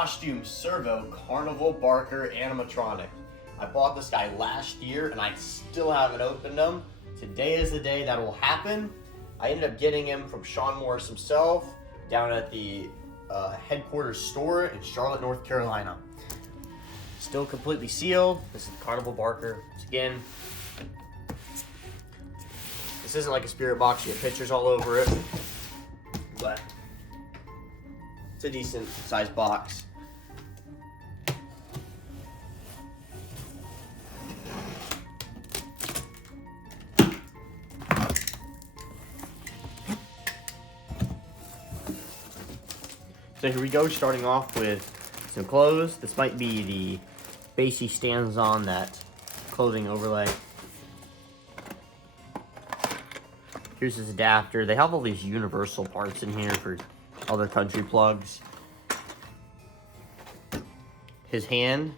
costume Servo Carnival Barker Animatronic. I bought this guy last year and I still haven't opened him. Today is the day that will happen. I ended up getting him from Sean Morris himself down at the headquarters store in Charlotte, North Carolina. Still completely sealed. This is Carnival Barker. Once again, this isn't like a spirit box. You have pictures all over it, but it's a decent sized box. So here we go, starting off with some clothes. This might be the base he stands on, that clothing overlay. Here's his adapter. They have all these universal parts in here for other country plugs. His hand.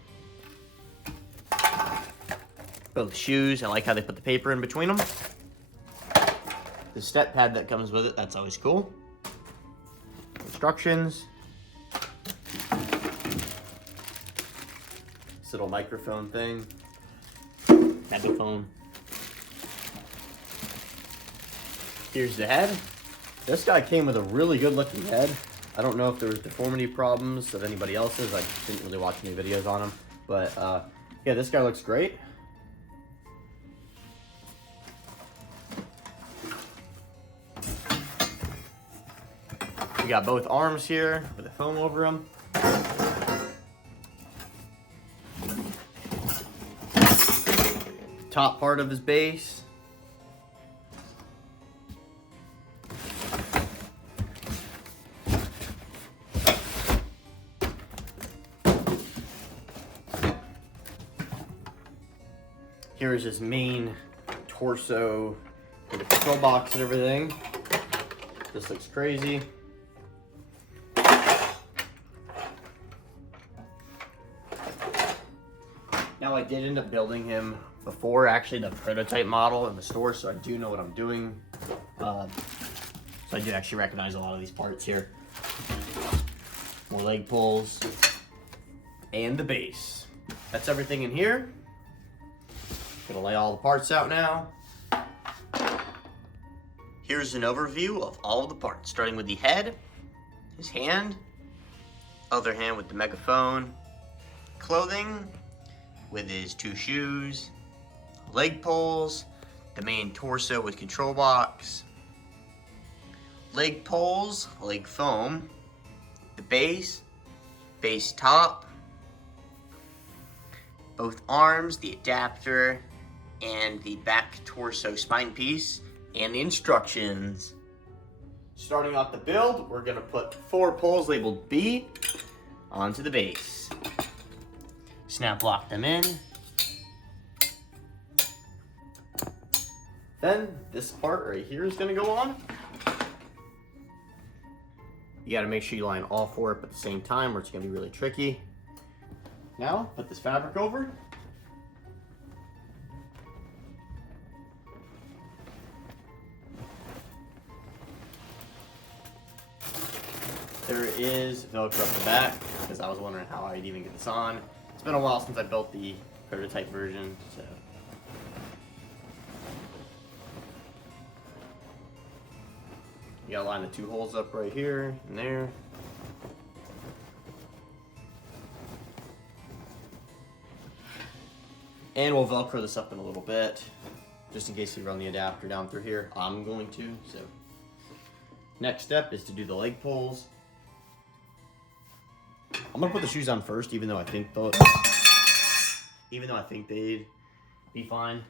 Both shoes. I like how they put the paper in between them. The step pad that comes with it, that's always cool. Instructions. This little microphone thing. Megaphone. Here's the head. This guy came with a really good looking head. I don't know if there was deformity problems of anybody else's. I didn't really watch any videos on him. But yeah, this guy looks great. We got both arms here with a foam over them. Top part of his base. Here's his main torso with the control box and everything. This looks crazy. Now I did end up building him before actually the prototype model in the store, so I do know what I'm doing. So I do actually recognize a lot of these parts here. More leg pulls and the base. That's everything in here. Gonna lay all the parts out now. Here's an overview of all of the parts, starting with the head, his hand, other hand with the megaphone, clothing with his two shoes, leg pulls, the main torso with control box, leg pulls, leg foam, the base top, both arms, the adapter, and the back torso spine piece, and the instructions. Starting off the build, we're gonna put 4 pulls labeled B onto the base. Snap lock them in. Then this part right here is gonna go on. You gotta make sure you line all 4 up at the same time or it's gonna be really tricky. Now, put this fabric over. There is Velcro at the back, because I was wondering how I'd even get this on. It's been a while since I built the prototype version, so. You gotta line the 2 holes up right here and there. And we'll Velcro this up in a little bit, just in case we run the adapter down through here. I'm going to, so. Next step is to do the leg pulls. I'm gonna put the shoes on first, even though I think they'd be fine.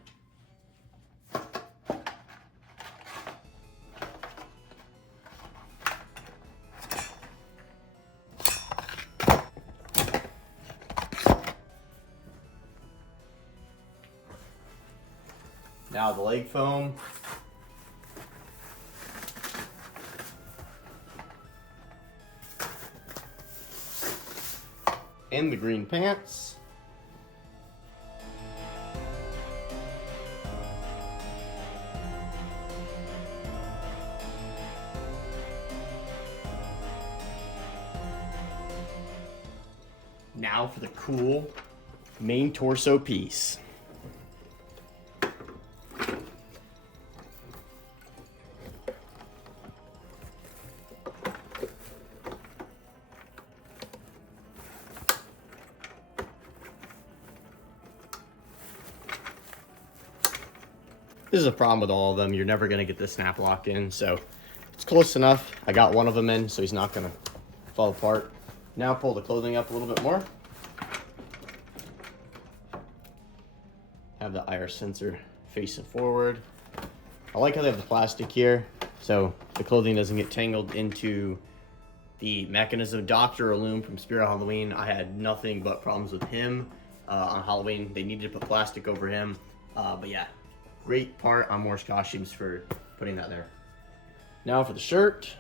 Now the leg foam. And the green pants. Now for the cool main torso piece. This is a problem with all of them. You're never gonna get the snap lock in, so it's close enough. I got one of them in, so he's not gonna fall apart. Now pull the clothing up a little bit more. Have the IR sensor facing forward. I like how they have the plastic here, so the clothing doesn't get tangled into the mechanism. Dr. Loom from Spirit Halloween, I had nothing but problems with him on Halloween. They needed to put plastic over him, but yeah. Great part on Morse costumes for putting that there. Now for the shirt.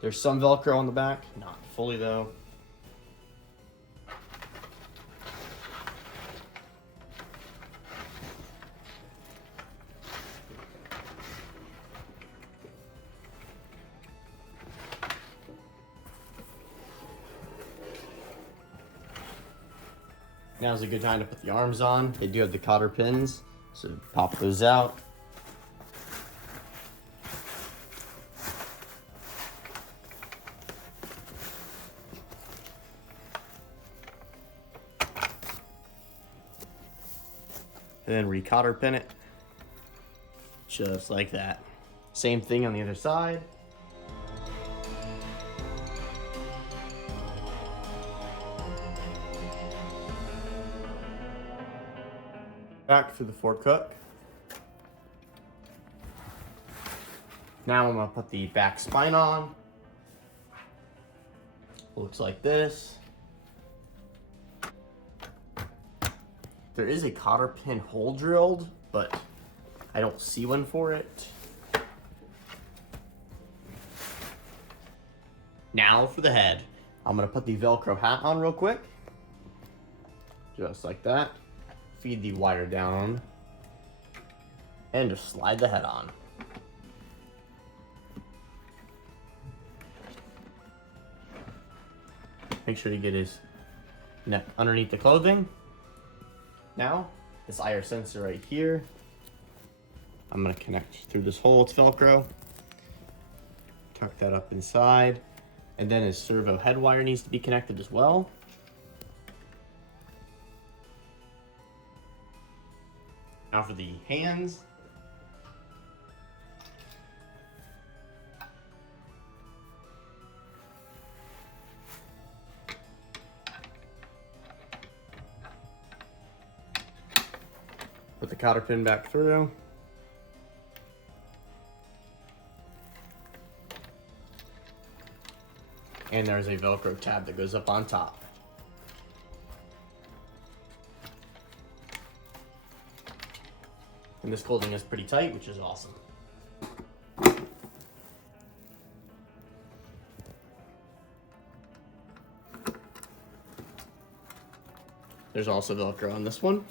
There's some Velcro on the back, not fully though. Now's a good time to put the arms on. They do have the cotter pins, so pop those out. And then re-cotter pin it, just like that. Same thing on the other side. Back through the fork hook. Now I'm gonna put the back spine on. Looks like this. There is a cotter pin hole drilled, but I don't see one for it. Now for the head. I'm gonna put the Velcro hat on real quick. Just like that. Feed the wire down and just slide the head on. Make sure to get his neck underneath the clothing. Now, this IR sensor right here, I'm gonna connect through this hole, it's Velcro. Tuck that up inside. And then his servo head wire needs to be connected as well. Now for the hands. Put the cotter pin back through. And there's a Velcro tab that goes up on top. And this clothing is pretty tight, which is awesome. There's also Velcro on this one.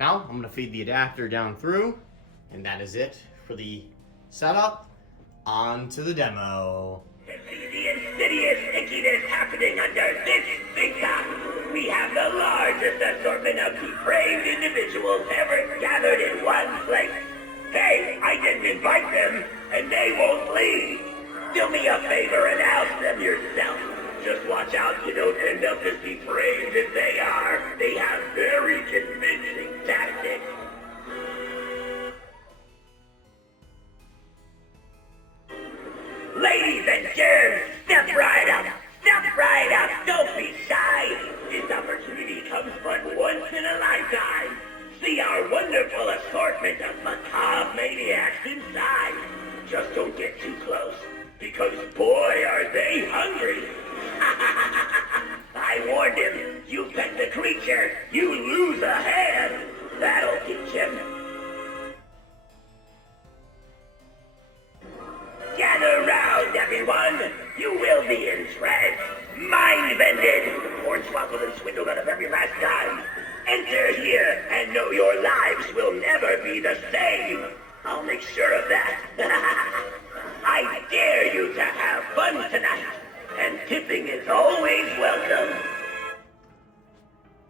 Now I'm gonna feed the adapter down through, and that is it for the setup. On to the demo. To see the insidious ickiness happening under this big top, we have the largest assortment of depraved individuals ever gathered in one place. Hey, I didn't invite them, and they won't leave. Do me a favor and oust them yourself. Just watch out you don't end up as depraved as they are. They have very convincing tactics. Ladies and germs, step right up. Step right up. Don't be shy. This opportunity comes but once in a lifetime. See our wonderful assortment of macabre maniacs inside. Just don't get too close, because boy are they hungry. I warned him. You pet the creature, you lose a hand. That'll teach him. Gather round, everyone. You will be entranced, mind-bended, hornswoggled and swindled out of every last dime. Enter here and know your lives will never be the same. I'll make sure of that. I dare you to have fun tonight, and tipping is always welcome.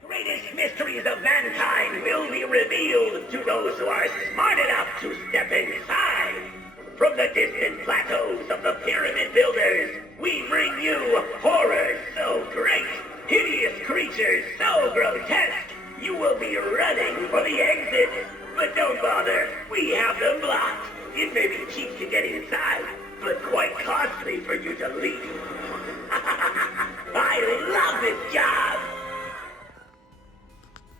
Greatest mysteries of mankind will be revealed to those who are smart enough to step inside. From the distant plateaus of the pyramid builders, we bring you horrors so great, hideous creatures so grotesque, you will be running for the exit. But don't bother, we have them blocked. It may be cheap to get inside, but quite costly for you to leave. I love this job!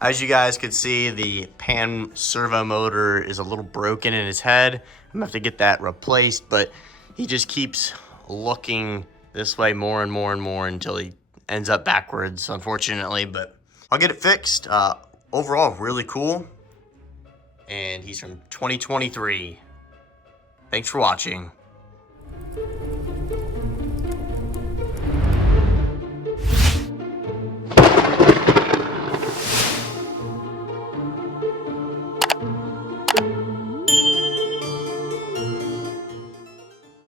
As you guys could see, the pan servo motor is a little broken in his head. I'm gonna have to get that replaced, but he just keeps looking this way more and more and more until he ends up backwards, unfortunately, but I'll get it fixed. Overall, really cool. And he's from 2023. Thanks for watching.